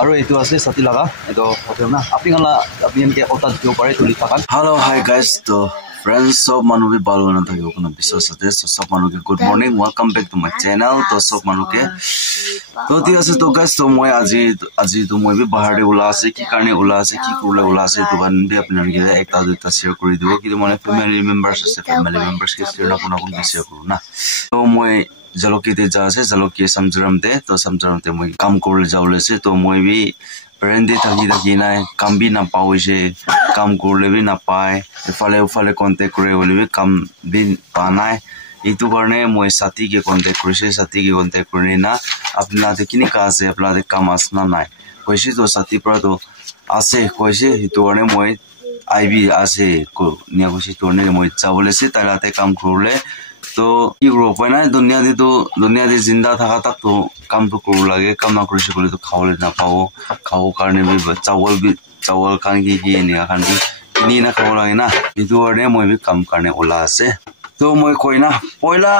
আৰু এইটো আছে ছাতি লাগা এইটো হোটেল না আপনি এনকে অটা দিব পাৰে তুলি থাকা Hello, hi guys. So, friends, सब मानु के बाल बना था यो कुना विश्वास है तो सब मानु के good morning welcome back to my channel तो सब मानु के तो दिया से तो गाइस तो मैं आज तो मैं भी बाहर रे उला से की करने उला से की कुले उला से तो बन भी अपने के एक ता दो शेयर कर दियो कि माने फैमिली मेंबर्स के शेयर ना कोना कोन शेयर करू ना तो मैं जलोकी ते जा से जलोकी समजरम ते मैं काम करले जावले से तो मैं भी Perendi taki na kambi na pauise kam kurle bi na pae ufale contact kore bole bi kam bin panai itu karne moi sati ke contact kore na apna de kini ka ase apna de kam asna nai koisi to sati pra to ase koisi itu karne moi IB ase ko nia koisi to ne moi chabole se tara te kam kurle तो इग्रो पना दुनिया दे जिंदा था तक तो काम तो करू लगे काम ना करू सकले तो खावले ना खाओ करने भी चावल खान की नहीं खान की ना खाओ लगे ना इतो ने मैं भी काम करने ओला से तो मैं कोई ना पहला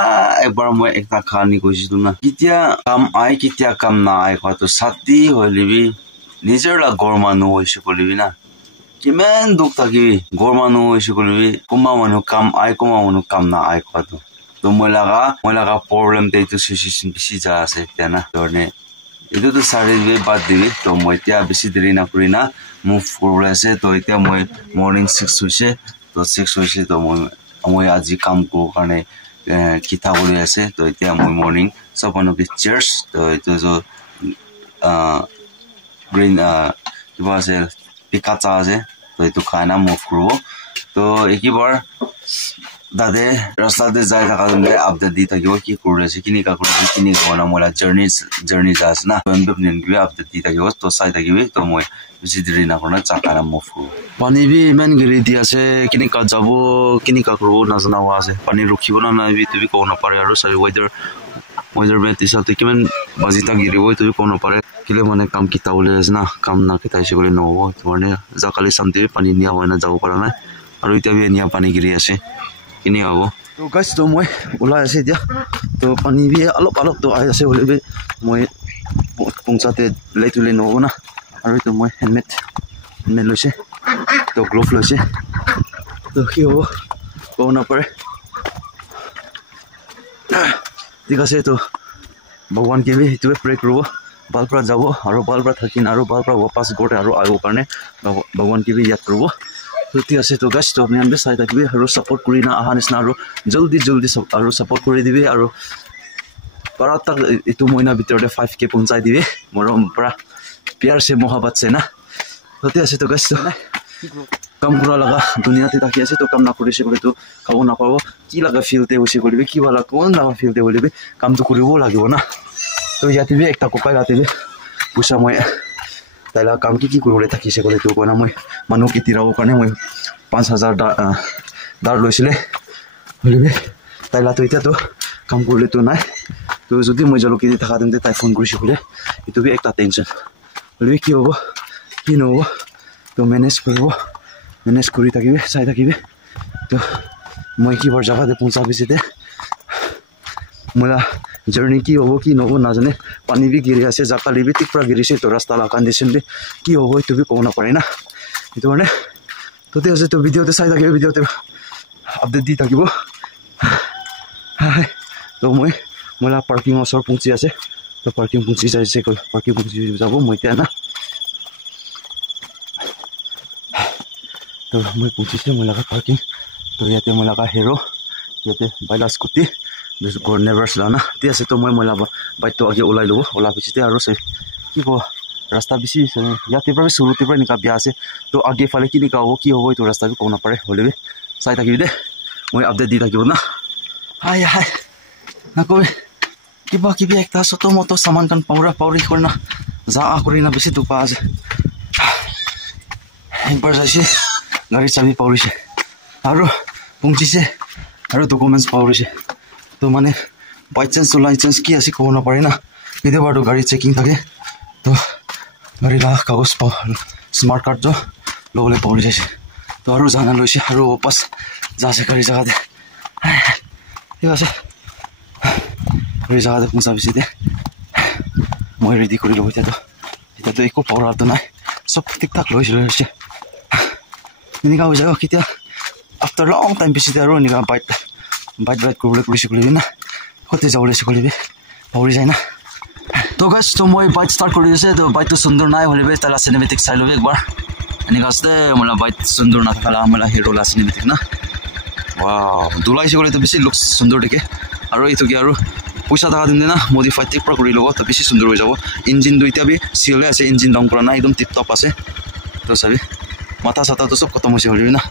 एक बार मैं एक ता खानी कोशिश ना कित्या काम ना आए को तो साथी होली भी निजर ला गोरमा नो होई सकले भी ना किमान दुख थाकी गोरमा नो होई सकले भी कुमा मनु काम ना आए को तो मैं लगा प्रॉब्लम दे तो सिचुएशन बिसी जा से ना तो ने इतो तो सारे वे बात दिबे तो मैं त्या बिसी देरी ना करी ना मूव करले से तो इता मैं मॉर्निंग 6 होइसे तो मैं आज काम को करने किता बोले আছে तो इता मैं मॉर्निंग सब वन पिक्चर्स तो इतो जो ग्रीन किबा আছে पिकाचा আছে तो इतो खाना मूव करो तो एक ही बार दादे रास्ता दे जाय थाका दे अपडेट दी थाकिबो कि करले से किनि का करले किनि गना मोला जर्नी जास ना बनबेन गिबे अपडेट दी थाकिबो तो साइ थाकिबे तो মই बेसी देरी ना करना चाकारा मुभ पानी भी इमान गिरि दी আছে किनि का जाबो किनि का करबो ना जाना वा আছে पानी रुखिबो ना ना भी तुबी कोना पारे आरो सबै वेदर में तिसा तो किमान बाजिता गिरिबो तुबी कोना पारे किले माने काम किता बोले ना काम ना किता से बोले नहो तो माने जाकाले सामते पानी निया होना जाबो पारा ना आरो इता भी निया पानी गिरि আছে किनी आबो तो गाइस तो मैं उला আছে দিয়া तो पानी भी अलग तो आइ আছে बोले मैं पंचाते लेतुले नहो ना आरो तो मैं हेलमेट लैसे तो ग्लोव लैसे तो कि हो कोना पारे ठीक আছে तो भगवान के भी तो प्रे करबो बालप्रा जाबो आरो बालप्रा থাকিন आरो बालप्रा वापस गोटे आरो आइबो কাৰণে भगवान के भी याद करबो तो ठीक আছে तो गाइस तो आपन साइ থাকিबे आरो सपोर्ट करि ना आहानिसना आरो जल्दी सब आरो सपोर्ट करि दिबे आरो para तक इतु महीना भितरते 5k पहुंचाइ दिबे मरम para प्यार से मोहब्बत से ना तो ठीक আছে तो गाइस तो काम करा लगा दुनिया ते ताकि আছে तो काम ना करिसे बोले तो खाबो ना पाबो की लगा फिलते होसे बोलबे की वाला कोन ना फिलते बोलबे काम तो करिबो লাগিব ना तो याते भी एकटा कोकाय गाते भी पुसा মই ताइला काम की करले থাকিसे बोले तो कोना মই मानु की तिराओ কাৰণে মই 5000 दार लइसिले बोलबे ताइला तो इता तो काम करले तो নাই तो যদি মই जलोकी থাকা দেনতে তাই ফোন কৰিছে बोले इतो भी एकटा टेंशन बोलबे की होबो की নহবো तो मैनेज करी থাকিবে চাই থাকিবে तो মই की बार जगह दे पहुंचा बिसिते मोला जर्नी की होबो की নহবো ना जाने पानी भी गिरि আছে जाकाली भी टिकरा गिरिसे तो रास्ता ला कंडीशन भी की होबो तो भी कोना पारे ना इतो माने तो ते আছে तो भिडियो ते চাই থাকিবে भिडियो ते अपडेट दी থাকিবো तो मोला पार्किंग असर पहुंची আছে तो पार्किंग पहुंची जाइसे पार्किंग पहुंची जाबो মই त्या ना तो मैं पूछी से मैं लगा पार्किंग तो याते मैं लगा हेरो याते बाइला स्कूटी जो नेवर्स लाना ते से तो मैं मला बाइक तो आगे ओलाई लो ओला पिछते आरो से की को रास्ता बिसी से याते पर सुरुते पर निका बिया से तो आगे फाले की निका हो की हो तो रास्ता भी कोना पड़े होले भी साइ थाकी दे मैं अपडेट दी थाकिबो ना हाय ना को किबा किबि एकता सतो मतो सामान कान पाउरी करना जा आकरिना बेसी दुपा आज एक बार जाइसे गाड़ी चाबी पाउरिसे आरो पुंचिसे आरो डॉक्यूमेंट्स पाउरिसे तो माने बाय चांस तो लाइसेंस की आसी को ना पारे ना इदे बाटो गाड़ी चेकिंग थाके तो गाड़ी ला कागज पा स्मार्ट कार्ड जो लोगले पाउरिसे तो आरो जाना लइसे आरो वापस जासे गाड़ी जगह दे ठीक আছে गाड़ी जगह दे पहुंचा बिसिते মই रेडी करि लो तो এতিয়াতো একো পঢ়াটো নাই চব ঠিক ঠাক লৈছে এনেকুৱা হৈ যায় কেতিয়া আফটাৰ লং টাইম পিছতে আৰু এনেকুৱা বাইট কৰিবলৈ কৰিবি না ক'তে যাবলৈ কৰিবি পাহৰি যায় না তো গাইছ তো মই বাইট ষ্টাৰ্ট কৰি দিছে তো বাইটটো সুন্দৰ নাই হ'লে তাৰ চিনেমেটিক চাই ল'বি একবাৰ এনেকুৱা আছে মোলা বাইট সুন্দৰ নাথাকা মোলা হিৰোলা চিনেমেটিক না ৱাও দুলাইছে গ'লে তো বেছি লুক সুন্দৰ দেখে আৰু এইটো কি আৰু পইচা থকা দিন না মডিফাইড টেক পৰা কৰি ল'ব তো বেছি সুন্দৰ হৈ যাব ইঞ্জিনটো এতিয়া বি চিলে আছে ইঞ্জিন ডাউন কৰা নাই একদম টিপ টপ আছে তো চাবি মাথা চাথাটো চব খতম হৈছে হ'লে না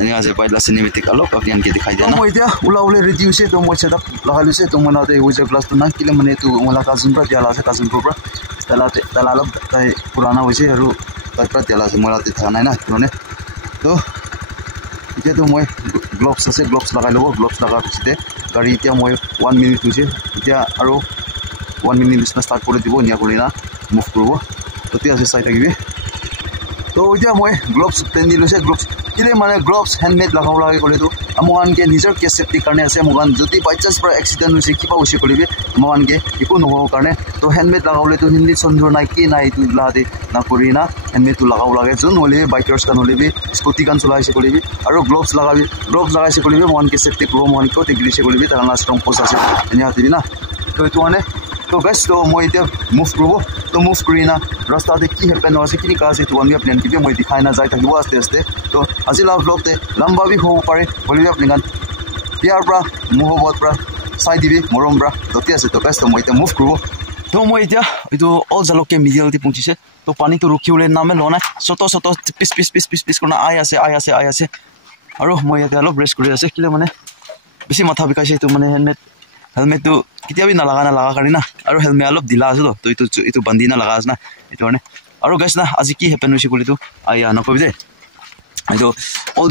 এনেকুৱা আছে বাইলা চিনেমেটিক অলপ আপুনি আনকি দেখাই দিয়া মই এতিয়া ওলাবলৈ ৰেডি হৈছে তো মই ছেটআপ লগাই লৈছে তো মই নাতে উইজাৰ গ্লাছটো নাকিলে মানে এইটো মোলা কাজিন পৰা দিয়া আছে কাজিনটোৰ পৰা তেলা অলপ তাই পুৰাণা হৈছে আৰু তাৰ পৰা দিয়া আছে মই ৰাতি থকা নাই না মানে তো এতিয়াতো মই গ্লভছ আছে গ্লভছ লগাই ল'ব গ্লভছ লগাৰ পিছতে গাড়ী এতিয়া মই 1 মিনিট হৈছে এতিয়া আৰু 1 মিনিট নিচিনা ষ্টাৰ্ট কৰি দিব নিয়া কৰি না মুভ কৰিব তেতিয়া আছে চাই থাকিবি তো এতিয়া মই গ্লভছ পিন্ধি লৈছে গ্লভছ কিলে মানে গ্লভছ হেণ্ডমেড লগাব লাগে ক'লেতো মোকানকে নিজৰ কেছ চেফটিৰ কাৰণে আছে মোকান যদি বাই চান্স পৰা এক্সিডেণ্ট হৈছে কিবা হৈছে কৰিবি মোকানকে একো নহ'ব কাৰণে তো হেণ্ডমেড লগাবলৈতো হিন্দী চন্দ্ৰ নাই কি নাই এইটো লাহে নকৰি না হেণ্ডমেডটো লগাব লাগে যোন হ'লে বাইকাৰ্ছ কান হ'লে স্কুটি কান চলাইছে কৰিবি আৰু গ্লভছ লগাইছে কৰিবি মোকানকে চেফটি কৰিব মোকানকেও টেগৰিছে কৰিবি তাৰ কাৰণে ষ্ট্ৰং পষ্ট আছে এনে হাতিবি না তো এইটো মানে তো গাইছ তো মই এতিয়া মুভ কৰিব তো মুভ কৰি না ৰাস্তাতে কি হেপেন হৈছে কি কাজ এইটো আমি আপুনি আনকি মই দেখাই না যাই থাকিব আস্তে আস্তে তো আজি লাভ ব্লগতে লম্বা বি হ'ব পাৰে হ'লে আপুনি গান ইয়াৰ পৰা মোহব্বত পৰা চাই দিবি মৰম পৰা ততে আছে তো গাইছ তো মই এতিয়া মুভ কৰিব তো মই এতিয়া এইটো অল জালকে মিডিয়ালটি পৌঁছিছে তো পানীটো ৰখিবলৈ নামে লোৱা নাই চত পিছ কৰি আই আছে আৰু মই ইয়াতে অলপ ৰেষ্ট কৰি আছে কিলে মানে বেছি মাথা বিষাইছে এইটো মানে হেলমেটটো কেতিয়াবি নালাগা কাৰণে না আৰু হেলমেট অলপ ঢিলা আছে তো এইটো বান্ধি নালাগা আছে না এইটো কাৰণে আৰু গাইছ না আজি কি হেপেন হৈছে বুলিতো নকবি দে এইটো অল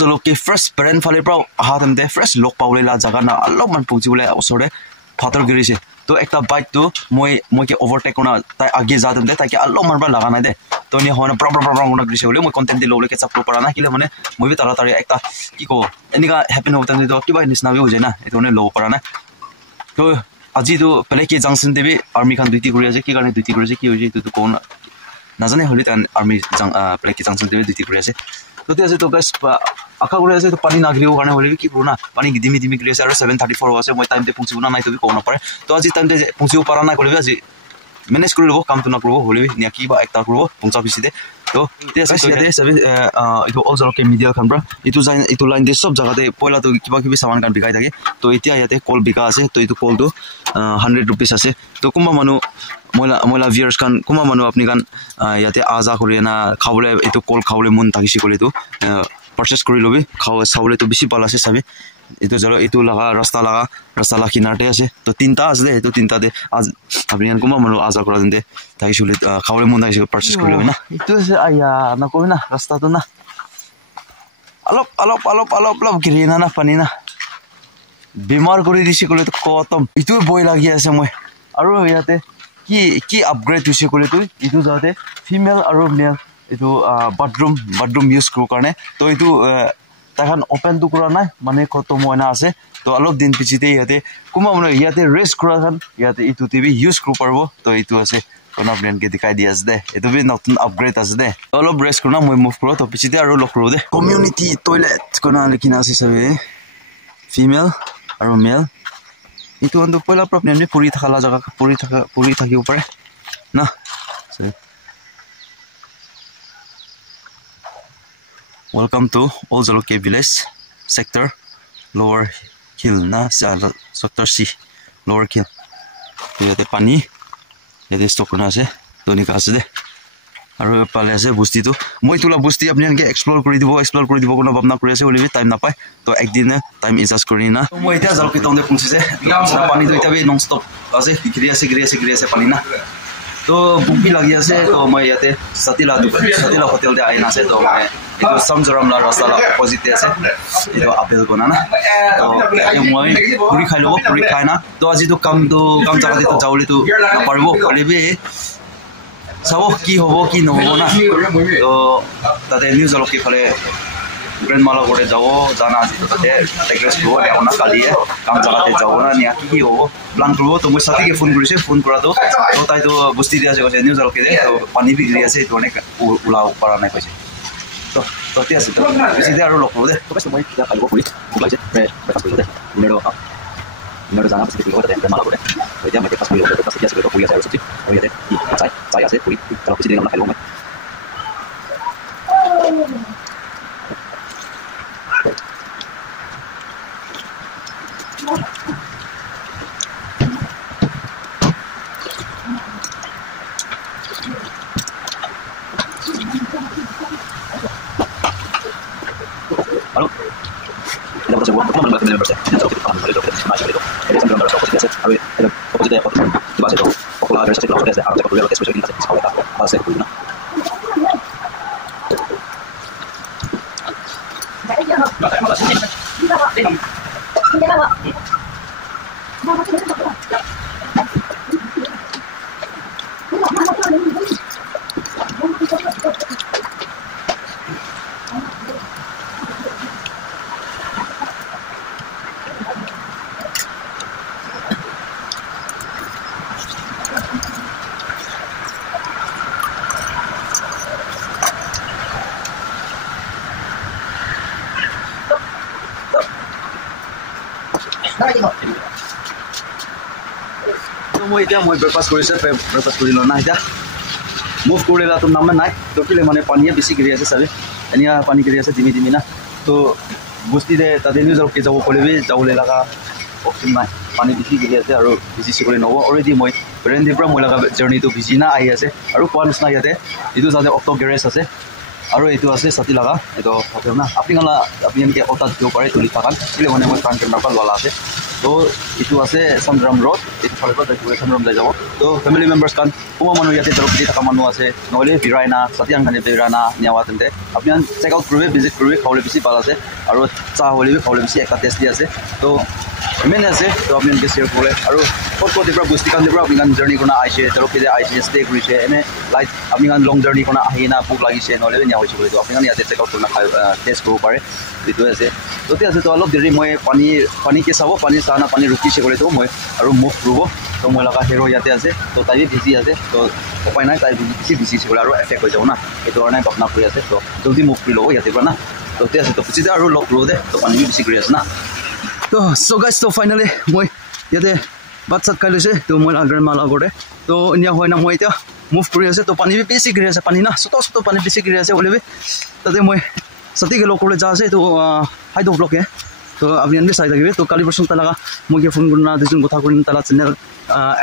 জালকে ফ্ৰেছ পেৰেণ্ট ফালৰ পৰা অহা টাইমতে ফ্ৰেছ লগ পাবলৈ লা জাগা না অলপমান পৌঁছিবলৈ ওচৰতে ফাটৰ গিৰিছে তো একটা বাইকটো মই কি অভাৰটেক কৰা তাই আগে যা টাইমতে তাইকে অলপমান পৰা লগা নাই দে তো এনে হয় না প্ৰব্লেম গিৰিছে বুলি মই কণ্টেণ্ট ল'বলৈ কেচাপ কৰিব পৰা নাই কিলে মানে মই বি তাড়াতাড়ি একটা কি ক'ব এনেকুৱা হেপেন হ'ব টাইমতে কিবা নিচিনা হৈ যায় না এইটো মানে ল'ব পৰা নাই তো আজিতো পেলেকি জাংচন দেৱী আৰ্মি খান ডিউটি কৰি আছে কি কাৰণে ডিউটি কৰিছে কি হৈছে এইটো কোন নাজানে হ'লে তান আৰ্মি পেলেকি জাংচন দেৱী ডিউটি কৰি আছে ততে আছে তো গাইছ আশা কৰি আছে তো পানী নাগৰিব কাৰণে হ'লে কি কৰোঁ না পানী দিমি কৰি আছে আৰু 7:34 আছে মই টাইমতে পৌঁছিব নাই তো ক'ব নাপাৰে তো আজি টাইমতে পৌঁছিব পৰা নাই কৰিবি আজি মেনেজ কৰি ল'ব কামটো নকৰিব হ'লে নিয়া কিবা একটা কৰিব পঞ্চা পিছিতে তো এইটো অল জালকে মিডিয়া খান পৰা এইটো লাইন দিয়ে চব জেগাতে পইলাটো কিবা সামান কান বিকাই থাকে তো এতিয়া ইয়াতে কল বিকা আছে তো এইটো কলটো 100 rupees আছে তো কোনোবা মানুহ মইলা ভিউয়াৰ্ছ কান কোনোবা মানুহ আপুনি কান ইয়াতে আজা কৰি না খাবলৈ এইটো কল খাবলৈ মন থাকিছে ক'লে এইটো পাৰ্চেছ কৰি ল'বি চাবলৈতো বেছি ভাল আছে চাবি এইটো লগা ৰাস্তা কিনাৰতে আছে তো 3টা আছে দে এইটো 3টাতে আপুনি কোনোবা মানুহ আজা কৰা তেন্তে থাকিছে বুলি খাবলৈ মন থাকিছে পাৰ্চেছ কৰি ল'বি না এইটো আছে নকবি না ৰাস্তাটো না অলপ গিৰি না পানী না বেমাৰ কৰি দিছে ক'লেতো খতম এইটোৱে ভয় লাগি আছে মই আৰু ইয়াতে কি আপগ্ৰেড হৈছে ক'লেতো এইটো যাওঁতে ফিমেল আৰু মেল এইটো বাথৰুম ইউজ কৰোঁ কাৰণে তো এইটো তাইখন অপেনটো কৰা নাই মানে খতম হোৱা না আছে তো অলপ দিন পিছতে ইয়াতে কোনোবা মানে ইয়াতে ৰেষ্ট কৰা খান ইয়াতে এইটো টিভি ইউজ কৰিব পাৰিব তো এইটো আছে আপোনালোকে দেখাই দি আছে দে এইটো বি নতুন আপগ্ৰেড আছে দে অলপ ৰেষ্ট কৰোঁ না মই মুভ কৰোঁ তো পিছতে আৰু লগ কৰোঁ দে কমিউনিটি টয়লেট কোনা লিখিনা আছে চাবি ফিমেল আৰু মেল এইটো কিন্তু পইলা প্ৰব্লেম পৰি থকা জেগা পৰি থাকিব পাৰে না Welcome to Old Zaluke Village sector Lower Hill na sector C Lower Hill ইয়াতে পানী ইয়াতে ষ্টক না আছে তনিকা আছে দে আৰু পালে আছে বস্তিটো মই তোলা বস্তি আপুনি এনেকৈ এক্সপ্ল'ৰ কৰি দিব কোনো ভাবনা কৰি আছে বুলি টাইম নাপায় তো একদিনে টাইম এডজাষ্ট কৰি না মই এতিয়া জালুকি টাউনতে পৌঁছিছে পানীটো এতিয়া নন ষ্টপ আছে গিৰি আছে পানী না তো বুকি লাগি আছে তো মই ইয়াতে সাতিলা হোটেলতে আহি আছে তো মই এইটো সমজৰামলা ৰাস্তাৰ অপজিটে আছে এইটো আপেল কোনা না তো মই পুৰি খাই না তো আজিতো কাম জেগাতে তো যাবলৈতো নাপাৰিব হ'লেবি চাব কি হ'ব কি নহ'ব না তো তাতে নিউ জালুকি ফালে গ্ৰেণ্ডমালৰ ঘৰতে যাব জানা আজি তাতে টেকৰেছ কৰিব তেওঁ না কালিয়ে কাম জেগাতে যাব না নিয়া কি হ'ব প্লান কৰিব তো মই সাথীকে ফোন কৰিছে ফোন কৰাটো তো তাইতো বস্তি দিয়া আছে কৈছে নিউজ আলোকে তো পানী বিগৰি আছে এইটো অনেক ওলাব পৰা নাই কৈছে তো ততে আছে তো বেছি দে আৰু লগ কৰোঁ দে তো কৈছে মই এতিয়া কালিব ফুৰি ওলাইছে ব্ৰেকফাষ্ট কৰিব দে ডিনাৰটো জানা পাছত কি হ'ব তাতে গ্ৰেণ্ডমালৰ ঘৰতে তো এতিয়া মই ব্ৰেকফাষ্ট কৰিব ব্ৰেকফাষ্ট এতিয়া আছে ফুৰি আছে আৰু চব্জি আৰু ইয়াতে চাই আছে ফুৰি তাৰ পিছত দিন আমৰা খাইলো মই মই এতিয়া মই ব্ৰেকফাষ্ট কৰিছে ব্ৰেকফাষ্ট কৰি লওঁ না এতিয়া মুভ কৰিলা তো নামে নাই তো কেলে মানে পানীয়ে বেছি গিৰি আছে চাবি এনিয়া পানী গিৰি আছে দিমি দিমি না তো বস্তিতে তাতে নিজকে যাব কৰিবি যাবলৈ লগা অপশ্যন নাই পানী বেছি গিৰি আছে আৰু ভিজি চিকৰি নহ'ব অলৰেডি মই বেৰেণ্ডিৰ পৰা মই লগা জাৰ্ণিটো ভিজি না আহি আছে আৰু কোৱা নিচিনা ইয়াতে এইটো যাতে অটো গেৰেজ আছে আৰু এইটো আছে ছাতি লগা এইটো হোটেল না আপুনি এনেকৈ অটাত দিব পাৰে তুলি থাকাত কেলে মানে মই ফ্ৰণ্ট কেমেৰাৰ পৰা লোৱা আছে তো এইটো আছে চন্দ্ৰাম ৰোড এইটো ফালৰ পৰা চন্দ্ৰাম যাই যাব তো ফেমিলি মেম্বাৰ্ছ কাৰণ কোনোবা মানুহ ইয়াতে দৰৱদি থকা মানুহ আছে নহ'লে বিৰাইনা ছাতিয়াংখানে বিৰাইনা নিয়াৱা তেন্তে আপুনি চেক আউট কৰিবি ভিজিট কৰিবি খাবলৈ বেছি ভাল আছে আৰু চাহ হ'লে খাবলৈ বেছি এটা টেষ্টি আছে তো ইমানে আছে তো আপুনি এনেকৈ শ্বেয়াৰ কৰে আৰু ক'ত পৰা বস্তি কান্দিৰ পৰা আপুনি জাৰ্ণি কৰা আহিছে দৰৱদি আহিছে ষ্টে কৰিছে এনে লাইক আপুনি লং জাৰ্ণি কৰা আহি না ভোক লাগিছে নহ'লে নিয়া হৈছে বুলি আপুনি ইয়াতে চেক আউট কৰি খাই টেষ্ট কৰিব পাৰে যিটো আছে ততে আছে তো অলপ দেৰি মই পানীকে চাব পানী চাহ না পানী ৰুকিছে কৰি দিওঁ মই আৰু মুখ ৰুব তো মই লগা হেৰ' ইয়াতে আছে তো তাই ভিজি আছে তো উপায় নাই তাই ভিজিছে কৰি আৰু এফেক্ট হৈ যাব না সেইটো কাৰণে ভাৱনা কৰি আছে তো জলদি মুখ কৰি ল'ব ইয়াতে পৰা না ততে আছে তো পুচিতে আৰু লগ ৰুৱ দে তো পানী বেছি কৰি আছে না তো চ' গাইজ তো ফাইনেলি মই ইয়াতে ভাত চাত খাই লৈছে তো মই গ্ৰেণ্ডমাৰ আগতে তো এনে হয় না মই এতিয়া মুভ কৰি আছে তো পানী বেছি গিৰি আছে পানী না চত পানী বেছি গিৰি আছে হ'লে তাতে মই ছাতিকে লগ কৰি যা আছে তো হাইড ব্লকে তো আপুনি এনেকৈ চাই থাকিবি তো কালি পাৰ্চন তালাকা মই ফোন কৰি না দুজন কথা কৰিম তালা চেনেল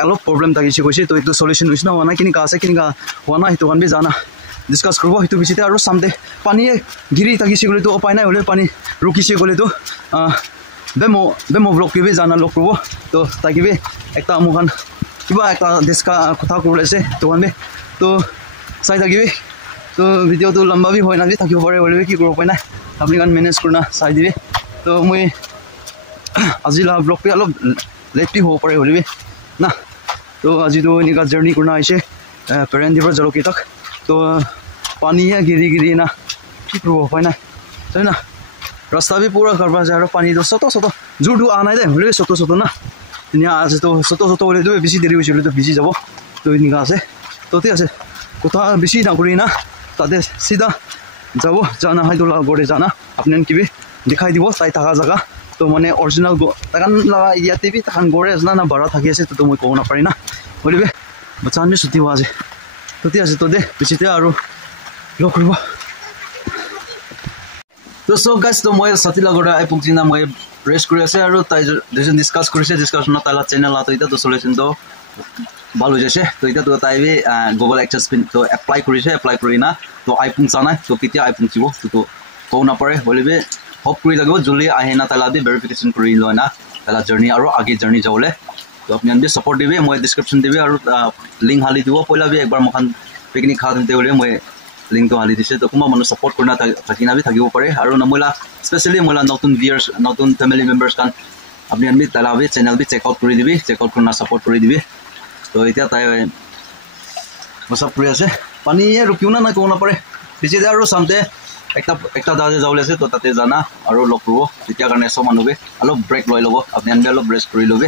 অলপ প্ৰব্লেম থাকিছে কৈছে তো এইটো চলিউশ্যন হৈছে না হোৱা নাই কেনেকুৱা আছে কেনেকুৱা হোৱা নাই সেইটো কাৰণে জানা ডিছকাছ কৰিব সেইটো বেছিতে আৰু চামতে পানীয়ে গিৰি থাকিছে গ'লেতো উপায় নাই হ'লে পানী ৰুকিছে গ'লেতো বেমো ব্লগ কিবি জানা লগ কৰিব তো তাকিবি একটা মোখান কিবা একটা ডিছকা কথা ক'বলৈ আছে তো কাৰণে তো চাই থাকিবি তো ভিডিঅ'টো লম্বা বি হয় না থাকিব পাৰে হ'লে কি কৰিব উপায় নাই আপুনি কাৰণ মেনেজ কৰি না চাই দিবি তো মই আজি ব্লগটো অলপ লেটলি হ'ব পাৰে হ'লে না তো আজিতো এনেকুৱা জাৰ্ণি কৰি আহিছে পেৰেণ্টিৰ পৰা জলকেইটাক তো পানীয়ে গিৰি না কি কৰিব উপায় নাই চাই না ৰাস্তা বি পুৰা কাৰবাৰ যায় আৰু পানীটো চত জোৰটো অহা নাই দে হ'লে চত না ধুনীয়া আছে তো চত হ'লেতো বেছি দেৰি হৈছে হ'লেতো ভিজি যাব তো এনেকুৱা আছে ততে আছে কথা বেছি নকৰি না তাতে চিধা যাব জানা হাইটো গড়ে জানা আপুনি কিবি দেখাই দিব তাই থকা জেগা তো মানে অৰিজিনেল তাকান লগা ইয়াতে বি তাকান গড়ে আছে না ভাড়া থাকি আছে তো মই ক'ব নাপাৰি না হ'লে বাচ্চা আমি ছুটি হোৱা আছে ততে আছে তো দে বেছিতে আৰু লগ কৰিব তো চ' গাইজ তো মই ছাতি লগতে পুগজি না মই ৰেষ্ট কৰি আছে আৰু তাই দুজন ডিছকাছ কৰিছে ডিছকাছনত তাইলা চেনেল তো এতিয়া তো চলিছে তো ভাল হৈ যাইছে তো এতিয়া তো তাই গুগল এক্সেছ পিন তো এপ্লাই কৰিছে এপ্লাই কৰি না তো আইফোন চা নাই তো কেতিয়া আইফোন চিব তো ক'ব নাপাৰে হ'লে হপ কৰি লাগিব জলদি আহে না তাইলা দি ভেৰিফিকেশ্যন কৰি লয় না তাইলা জাৰ্ণি আৰু আগে জাৰ্ণি যাবলৈ তো আপুনি আমি ছাপৰ্ট দিবি মই ডিছক্ৰিপশ্যন দিবি আৰু লিংক হালি দিব পইলা বি একবাৰ মোখান পিকনিক খাওঁতে হ'লে মই লিংকটো হালি দিছে তো কোনোবা মানুহ ছাপৰ্ট কৰি থাকি নাবি থাকিব পাৰে আৰু মহিলা স্পেচিয়েলি মহিলা নতুন ভিউৱাৰ্ছ নতুন ফেমিলি মেম্বাৰ্ছ কাৰণ আপুনি আমি তাইলা বি চেনেল বি চেক আউট কৰি দিবি চেক আউট কৰি না ছাপৰ্ট কৰি দিবি তো এতিয়া তাই সব কৰি আছে পানীয়ে ৰখিও না নাই ক'ব নাপাৰে বেছি দে আৰু চামতে একটা দাজে যাবলৈ আছে তো তাতে জানা আৰু লগ কৰিব তেতিয়া কাৰণে সব মানুহকে অলপ ব্ৰেক লৈ ল'ব আপুনি অলপ ৰেষ্ট কৰি ল'বে